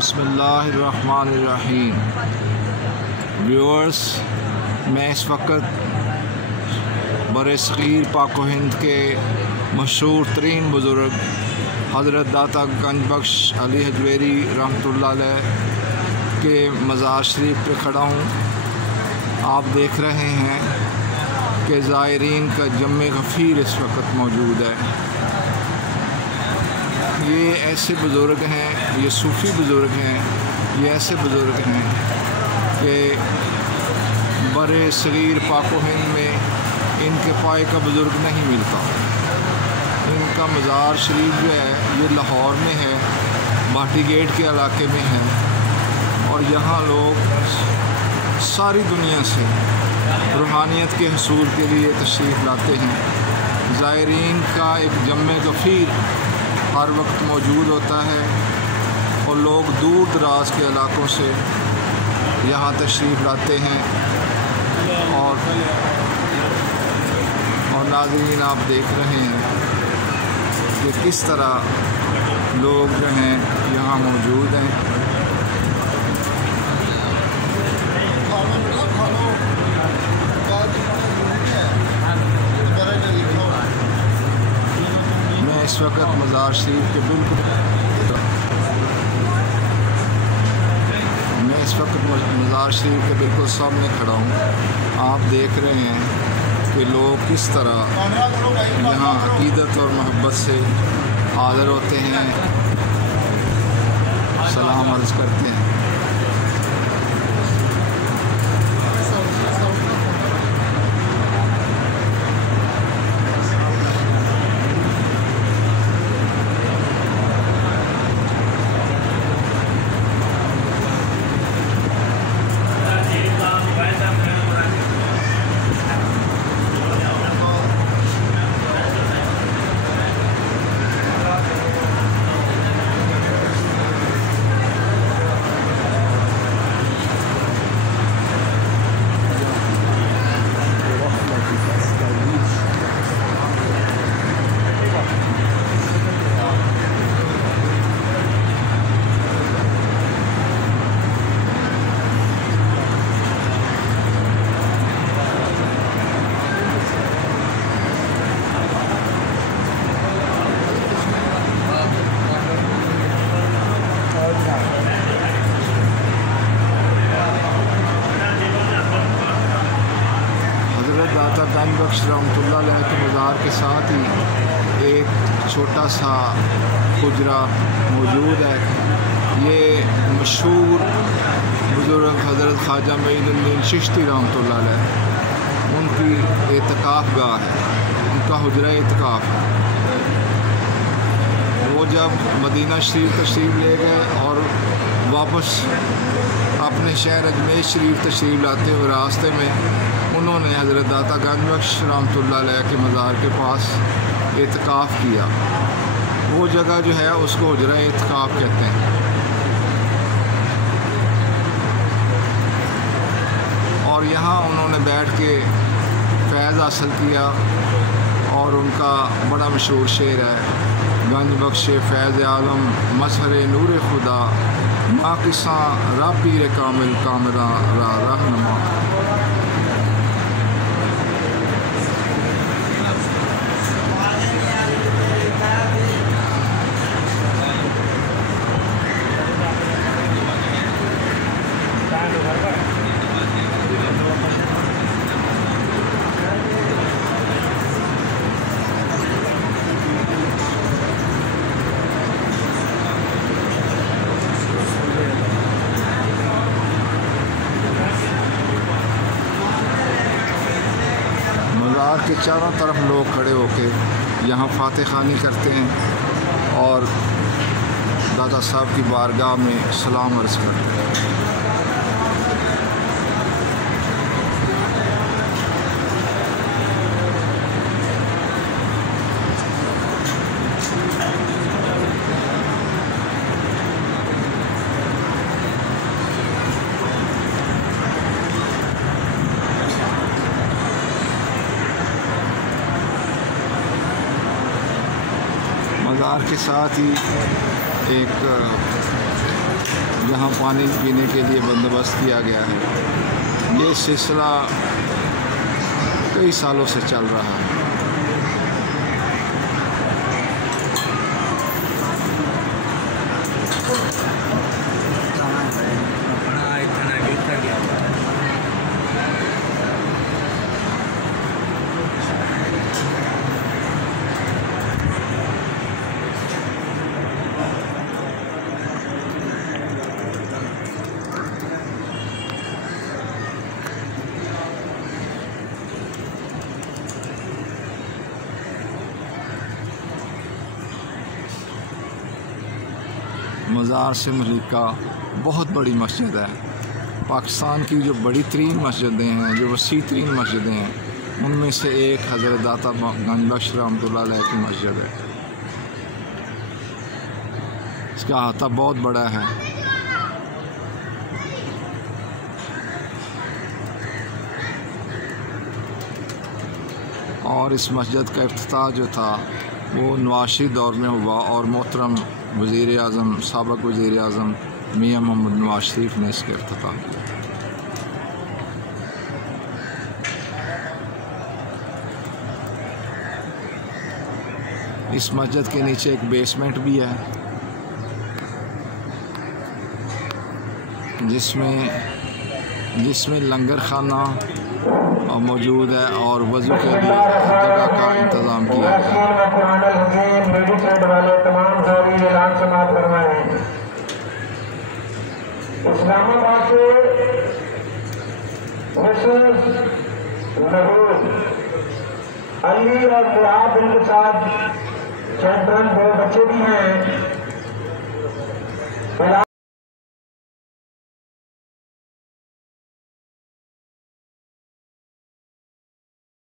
बिस्मिल्लाहिर्रहमानिर्रहीम। व्यूअर्स, मैं इस वक्त बरसग़ीर पाक व हिंद के मशहूर तरीन बुज़ुर्ग हज़रत दाता गंजबख्श अली हजवेरी रहमतुल्लाह अलैह के मज़ार शरीफ पे खड़ा हूँ। आप देख रहे हैं कि ज़ायरीन का जम्मे गफ़ीर इस वक्त मौजूद है। ये ऐसे बुज़ुर्ग हैं, ये सूफ़ी बुज़ुर्ग हैं, ये ऐसे बुज़ुर्ग हैं कि बरसग़ीर पाक व हिंद में इनके पाए का बुज़ुर्ग नहीं मिलता। इनका मज़ार शरीफ जो है ये लाहौर में है, भाटी गेट के इलाके में है, और यहाँ लोग सारी दुनिया से रूहानियत के हसूल के लिए तशरीफ़ लाते हैं। ज़ायरीन का एक जम्मे गफ़ीर हर वक्त मौजूद होता है और लोग दूर दराज के इलाकों से यहाँ तशरीफ़ लाते हैं। और नाज़रीन, आप देख रहे हैं कि किस तरह लोग जो हैं यहाँ मौजूद हैं। मैं इस वक्त मज़ार शरीफ के बिल्कुल सामने खड़ा हूँ। आप देख रहे हैं कि लोग किस तरह यहाँ अक़ीदत और मोहब्बत से हाज़िर होते हैं, सलाम अर्ज़ करते हैं। दाता गंजबख्श रहमतुल्लाह अलैह के मज़ार के साथ ही एक छोटा सा हुजरा मौजूद है। ये मशहूर बुज़ुर्ग हज़रत ख्वाजा मोइनुद्दीन चिश्ती रहमतुल्लाह अलैह, उनकी एतकाफ़ गाह है, उनका हुजरा एतकाफ़ है। वो जब मदीना शरीफ तशरीफ़ ले गए और वापस अपने शहर अजमेर शरीफ तशरीफ़ लाते हुए रास्ते में उन्होंने हज़रत दाता गंजबख्श रहमतुल्लाह अलैह के मज़ार के पास एतकाफ़ किया। वो जगह जो है उसको हुजरा एतकाफ़ कहते हैं। और यहाँ उन्होंने बैठ के फैज़ हासिल किया और उनका बड़ा मशहूर शेर है, गंजबख्श फैज़ आलम मज़हर नूर खुदा नाक़िसा रा पीर कामिल कामिला रा रहनुमा। के चारों तरफ लोग खड़े होकर यहाँ फातिह ख़ानी करते हैं और दादा साहब की बारगाह में सलाम अर्ज़ करते हैं। मज़ार के साथ ही एक जहाँ पानी पीने के लिए बंदोबस्त किया गया है। ये सिलसिला कई सालों से चल रहा है। मज़ार से मलीका बहुत बड़ी मस्जिद है। पाकिस्तान की जो बड़ी तरीन मस्जिदें हैं, जो वसी तरीन मस्जिदें हैं, उनमें से एक हज़रत दाता गंज बख्श रहमतुल्लाह अलैह की मस्जिद है। इसका अहाता बहुत बड़ा है। और इस मस्जिद का इफ्तिताह जो था वो नवाज शरीफ दौर में हुआ और मोहतरम वज़ीर आज़म, साबिक़ वज़ीर आज़म मियाँ मोहम्मद नवाज शरीफ ने इसका इफ्तिताह किया। इस मस्जिद के नीचे एक बेसमेंट भी है जिसमें लंगर खाना मौजूद है और वज़ू के लिए जगह का इंतज़ाम किया गया है। इस्लामाबाद से अली और मुराद इनके साथ दो बच्चे भी हैं।